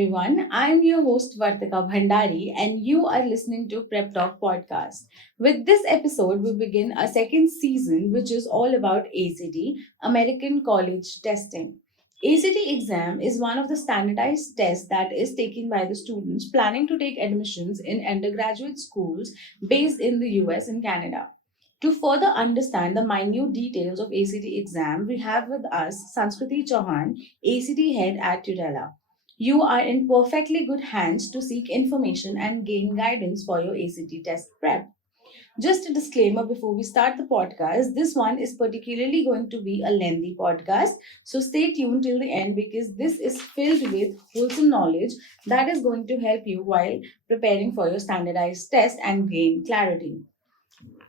everyone. I'm your host Vartika Bhandari, and you are listening to Prep Talk Podcast. With this episode, we begin a second season, which is all about ACT, American College Testing. ACT exam is one of the standardized tests that is taken by the students planning to take admissions in undergraduate schools based in the US and Canada. To further understand the minute details of ACT exam, we have with us Sanskriti Chauhan, ACT head at Tutela. You are in perfectly good hands to seek information and gain guidance for your ACT test prep. Just a disclaimer before we start the podcast, this one is particularly going to be a lengthy podcast, so stay tuned till the end because this is filled with wholesome knowledge that is going to help you while preparing for your standardized test and gain clarity.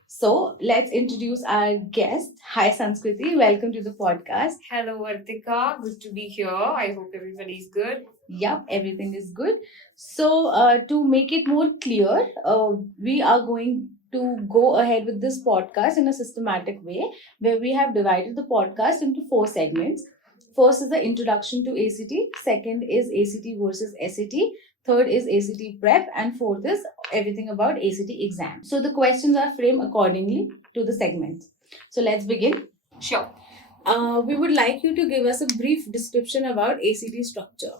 So let's introduce our guest. Hi Sanskriti, welcome to the podcast. Hello, Vartika. Good to be here. I hope everybody's good. Yup, everything is good. So, to make it more clear, we are going to go ahead with this podcast in a systematic way where we have divided the podcast into four segments. First is the introduction to ACT, second is ACT versus SAT, third is ACT prep, and fourth is everything about ACT exam. So, the questions are framed accordingly to the segments. So, let's begin. Sure. We would like you to give us a brief description about ACT structure.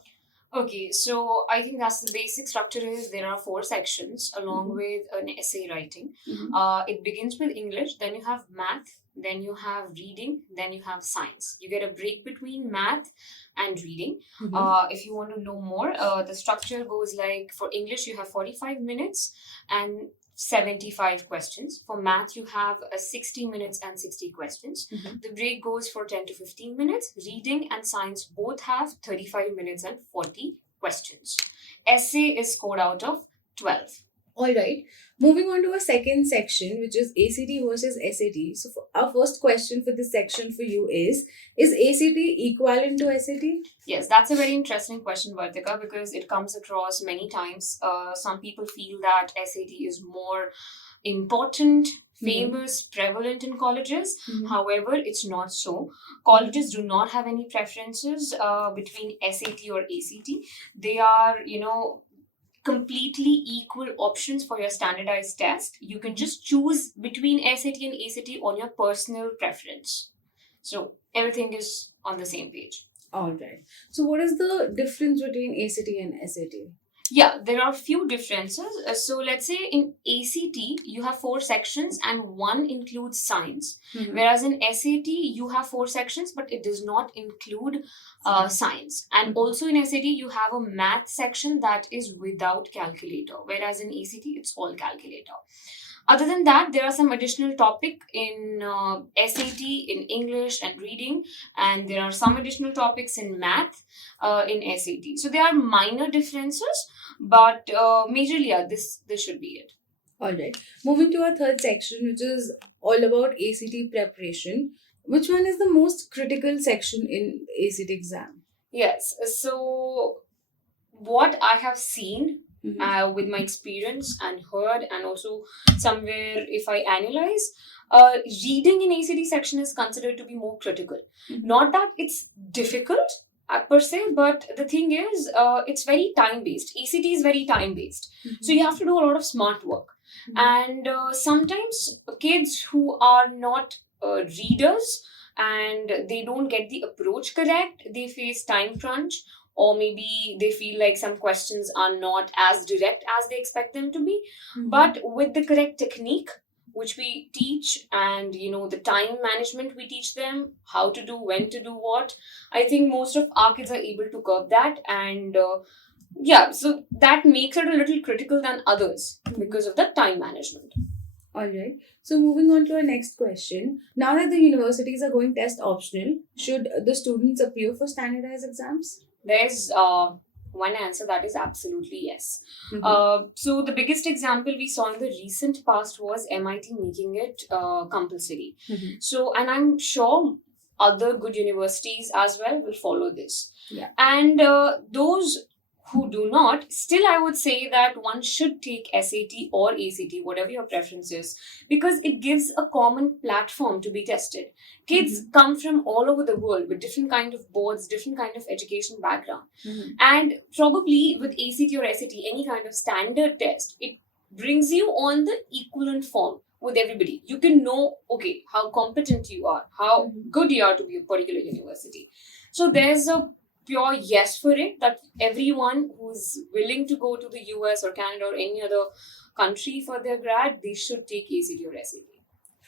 Okay, so I think that's the basic structure is there are 4 sections along with an essay writing. It begins with English, then you have math, then you have reading, then you have science. You get a break between math and reading. If you want to know more, the structure goes like for English you have 45 minutes and 75 questions. For math, you have 60 minutes and 60 questions. The break goes for 10 to 15 minutes. Reading and science both have 35 minutes and 40 questions. Essay is scored out of 12. All right. Moving on to a second section, which is ACT versus SAT. So, our first question for this section for you is ACT equivalent to SAT? Yes, that's a very interesting question, Vartika, because it comes across many times. Some people feel that SAT is more important, famous, prevalent in colleges. However, it's not so. Colleges do not have any preferences between SAT or ACT. They are, completely equal options for your standardized test. You can just choose between SAT and ACT on your personal preference. So everything is on the same page. All right. So what is the difference between ACT and SAT? Yeah, there are few differences. So let's say in ACT, you have 4 sections and one includes science. Whereas in SAT, you have 4 sections, but it does not include science. And also in SAT, you have a math section that is without calculator. Whereas in ACT, it's all calculator. Other than that, there are some additional topic in SAT, in English and reading, and there are some additional topics in math in SAT. So there are minor differences, but majorly, yeah, this should be it. All right. Moving to our third section, which is all about ACT preparation. Which one is the most critical section in ACT exam? Yes. So what I have seen with my experience and heard, and also somewhere if I analyze, reading in ACT section is considered to be more critical. Not that it's difficult per se, but the thing is, it's very time based. ACT is very time based, so you have to do a lot of smart work. And sometimes kids who are not readers and they don't get the approach correct, they face time crunch, or maybe they feel like some questions are not as direct as they expect them to be. But with the correct technique, which we teach, and the time management we teach them, how to do, when to do what, I think most of our kids are able to curb that. And so that makes it a little critical than others because of the time management. All right. So moving on to our next question. Now that the universities are going test optional, should the students appear for standardized exams? There's one answer, that is absolutely yes. So the biggest example we saw in the recent past was MIT making it compulsory. So, and I'm sure other good universities as well will follow this. And those who do not, still I would say that one should take SAT or ACT, whatever your preference is, because it gives a common platform to be tested. Kids come from all over the world with different kind of boards, different kind of education background. And probably with ACT or SAT, any kind of standard test, it brings you on the equivalent form with everybody. You can know, okay, how competent you are, how good you are to be a particular university. So there's a pure yes for it, that everyone who's willing to go to the US or Canada or any other country for their grad, they should take ACT or SAT.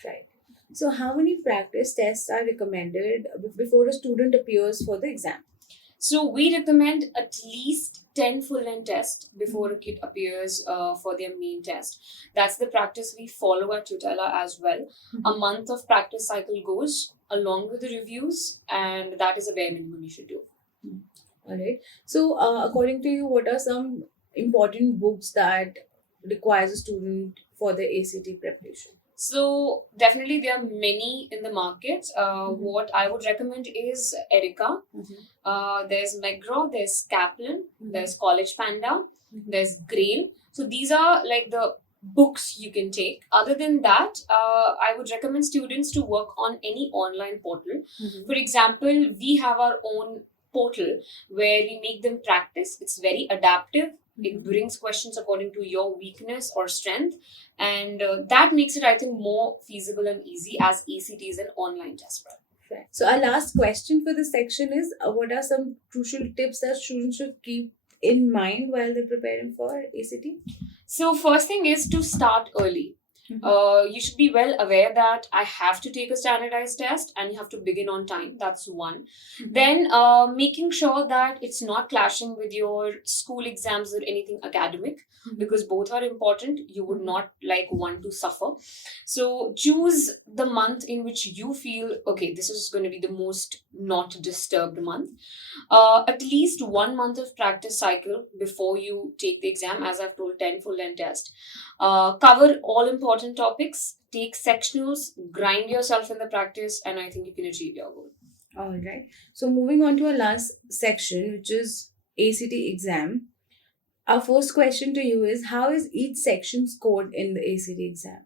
Right. So, how many practice tests are recommended before a student appears for the exam? So we recommend at least 10 full-length tests before a kid appears for their main test. That's the practice we follow at Tutela as well. A month of practice cycle goes along with the reviews, and that is a bare minimum you should do. All right. So, according to you, what are some important books that requires a student for the ACT preparation? So definitely there are many in the market. What I would recommend is Erica. There's McGraw, there's Kaplan, there's College Panda, there's Grail. So these are like the books you can take. Other than that, I would recommend students to work on any online portal. For example, we have our own portal where we make them practice. It's very adaptive. It brings questions according to your weakness or strength, and that makes it, I think, more feasible and easy, as ACT is an online test prep. Right. So, our last question for this section is, what are some crucial tips that students should keep in mind while they're preparing for ACT? So, first thing is to start early. You should be well aware that I have to take a standardized test and you have to begin on time. That's one. Then making sure that it's not clashing with your school exams or anything academic, because both are important. You would not like one to suffer. So choose the month in which you feel, okay, this is going to be the most not disturbed month. At least 1 month of practice cycle before you take the exam, as I've told, 10 full-length test. Cover all important topics, take sectionals, grind yourself in the practice, and I think you can achieve your goal. All right. So, moving on to our last section, which is ACT exam. Our first question to you is, how is each section scored in the ACT exam?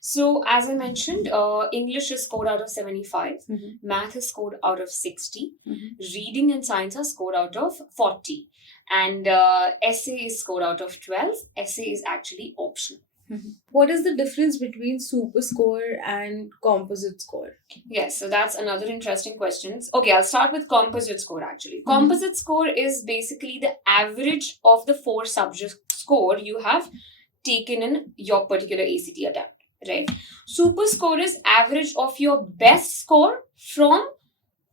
So, as I mentioned, English is scored out of 75, Math is scored out of 60, Reading and Science are scored out of 40, and Essay is scored out of 12. Essay is actually optional. What is the difference between super score and composite score? Yes, so that's another interesting question. Okay, I'll start with composite score actually. Composite score is basically the average of the 4 subject score you have taken in your particular ACT attempt, right? Super score is average of your best score from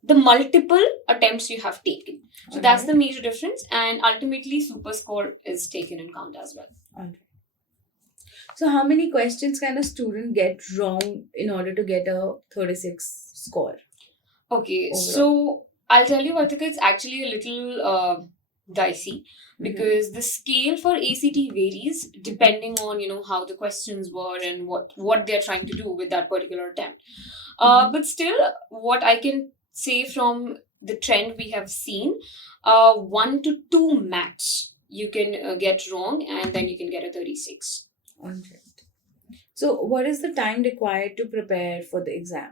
the multiple attempts you have taken. So that's the major difference, and ultimately super score is taken in count as well. Okay. So, how many questions can a student get wrong in order to get a 36 score? Okay, overall? So I'll tell you, Vartika, it's actually a little dicey, because the scale for ACT varies depending on, how the questions were and what they're trying to do with that particular attempt. But still, what I can say from the trend we have seen, 1 to 2 max you can get wrong, and then you can get a 36. All right. So, what is the time required to prepare for the exam?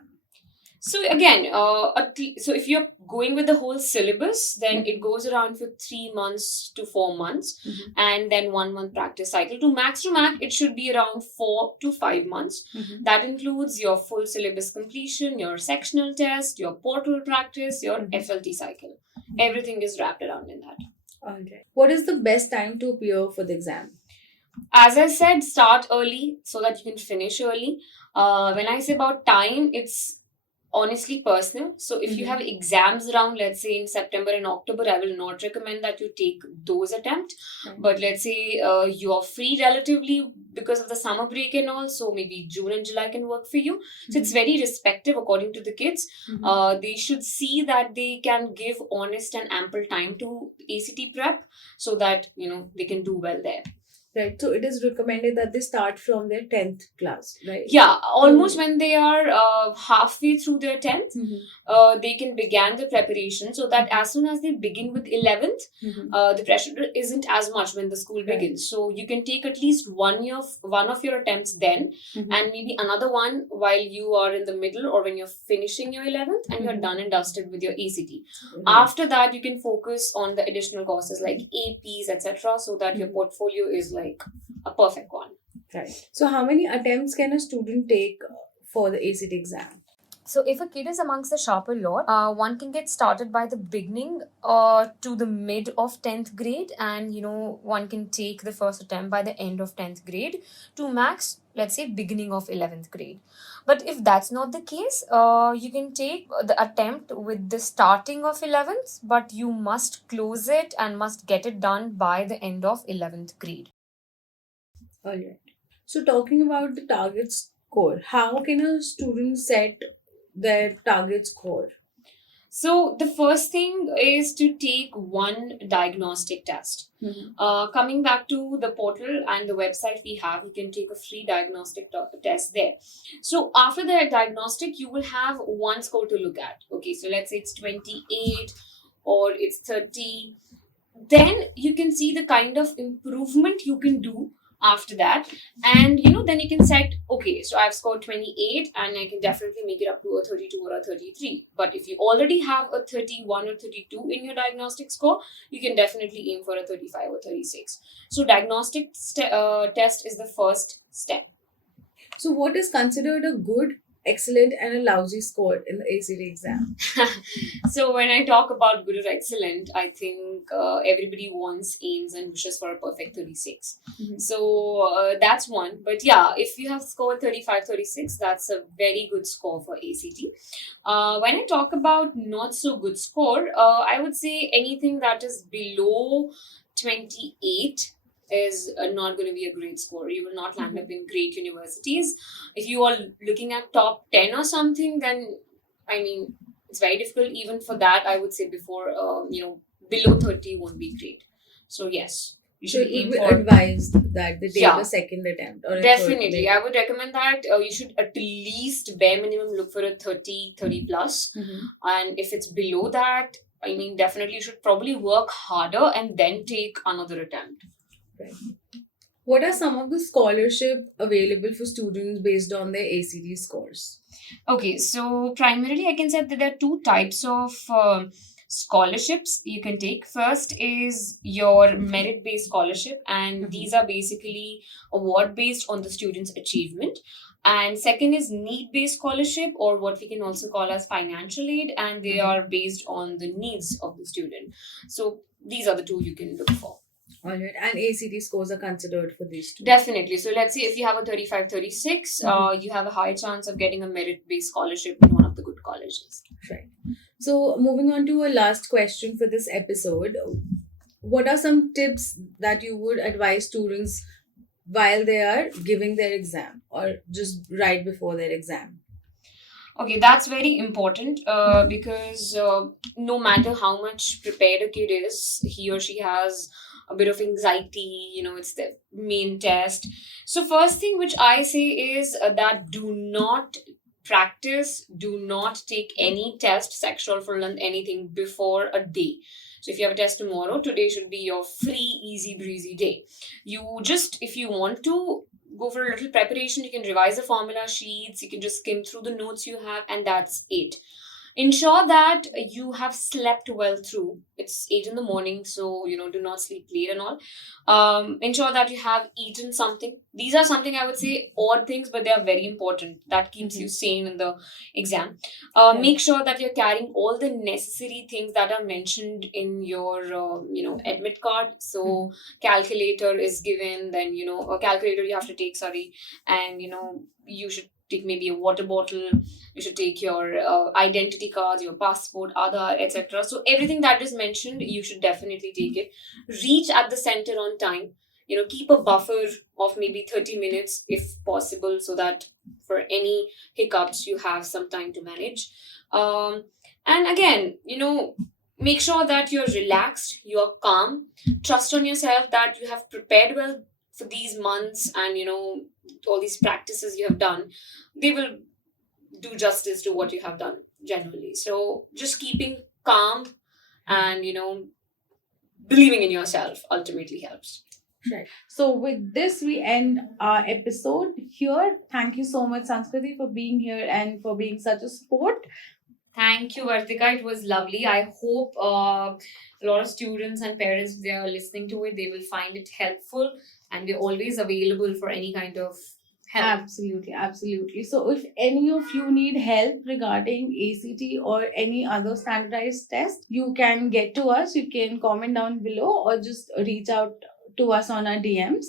So again, so if you're going with the whole syllabus, then it goes around for 3 months to 4 months, and then 1 month practice cycle. To max, it should be around 4 to 5 months. That includes your full syllabus completion, your sectional test, your portal practice, your FLT cycle. Everything is wrapped around in that. All right. What is the best time to appear for the exam? As I said, start early so that you can finish early. When I say about time, it's honestly personal. So if you have exams around, let's say in September and October, I will not recommend that you take those attempts. But let's say you're free relatively because of the summer break and all, so maybe June and July can work for you. So it's very respective according to the kids. They should see that they can give honest and ample time to ACT prep so that they can do well there. Right. So it is recommended that they start from their 10th class, right? Yeah, almost when they are halfway through their 10th, they can begin the preparation, so that as soon as they begin with 11th, the pressure isn't as much when the school begins. So you can take at least one of your attempts then, and maybe another one while you are in the middle or when you're finishing your 11th and you're done and dusted with your ACT. After that, you can focus on the additional courses like APs, etc., so that your portfolio is like a perfect one. Right. So how many attempts can a student take for the ACT exam? So if a kid is amongst the sharper lot, one can get started by the beginning to the mid of 10th grade, and one can take the first attempt by the end of 10th grade to max, let's say, beginning of 11th grade. But if that's not the case, you can take the attempt with the starting of 11th, but you must close it and must get it done by the end of 11th grade. All right. So talking about the target score, how can a student set their target score? So the first thing is to take one diagnostic test. Coming back to the portal and the website we have, you can take a free diagnostic test there. So after the diagnostic, you will have one score to look at. Okay, so let's say it's 28 or it's 30. Then you can see the kind of improvement you can do after that, and then you can set, okay, so I've scored 28 and I can definitely make it up to a 32 or a 33. But if you already have a 31 or 32 in your diagnostic score, you can definitely aim for a 35 or 36. So diagnostic test is the first step. So what is considered a good, excellent and a lousy score in the ACT exam? So when I talk about good or excellent, I think everybody wants, aims and wishes for a perfect 36. So that's one. But yeah, if you have scored 35, 36, that's a very good score for ACT. When I talk about not so good score, I would say anything that is below 28 is not going to be a great score. You will not land up in great universities. If you are looking at top 10 or something, then I mean, it's very difficult. Even for that, I would say before, below 30 won't be great. So yes, you should aim for. Advised that they take a second attempt or a definitely. I would recommend that you should at least bare minimum look for a 30 plus. And if it's below that, I mean, definitely you should probably work harder and then take another attempt. Right. What are some of the scholarship available for students based on their ACT scores? Okay, so primarily I can say that there are two types of scholarships you can take. First is your merit-based scholarship, and these are basically award-based on the student's achievement. And second is need-based scholarship, or what we can also call as financial aid, and they are based on the needs of the student. So these are the two you can look for. All right. And ACT scores are considered for these two? Definitely. So let's say if you have a 35, 36, you have a high chance of getting a merit-based scholarship in one of the good colleges. Right. So moving on to a last question for this episode. What are some tips that you would advise students while they are giving their exam or just right before their exam? Okay, that's very important because no matter how much prepared a kid is, he or she has a bit of anxiety, it's the main test. So first thing which I say is that do not practice, do not take any test, sexual for anything before a day. So if you have a test tomorrow, today should be your free, easy breezy day. You just, if you want to go for a little preparation, you can revise the formula sheets, you can just skim through the notes you have, and that's it. Ensure that you have slept well through. It's 8 in the morning, so do not sleep late and all. Ensure that you have eaten something. These are something I would say odd things, but they are very important. That keeps you sane in the exam. Make sure that you're carrying all the necessary things that are mentioned in your admit card. So calculator is given, then a calculator you have to take, and you should take maybe a water bottle, you should take your identity cards, your passport, Aadhaar, etc. So everything that is mentioned, you should definitely take it. Reach at the center on time. Keep a buffer of maybe 30 minutes if possible, so that for any hiccups, you have some time to manage. And again, make sure that you're relaxed, you're calm, trust on yourself that you have prepared well for these months and all these practices you have done, they will do justice to what you have done genuinely. So just keeping calm and believing in yourself ultimately helps. Right. So with this, we end our episode here. Thank you so much, Sanskriti, for being here and for being such a sport. Thank you, Vartika. It was lovely. I hope a lot of students and parents, if they are listening to it, they will find it helpful, and we're always available for any kind of help. Absolutely, absolutely. So, if any of you need help regarding ACT or any other standardized test, you can get to us. You can comment down below or just reach out to us on our DMs.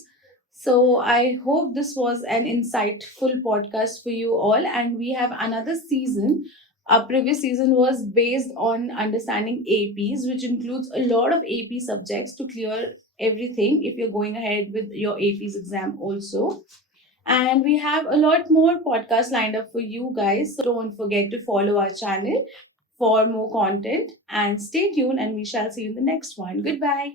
So, I hope this was an insightful podcast for you all, and we have another season. Our previous season was based on understanding APs, which includes a lot of AP subjects to clear everything if you're going ahead with your APs exam also. And we have a lot more podcasts lined up for you guys. So don't forget to follow our channel for more content and stay tuned, and we shall see you in the next one. Goodbye.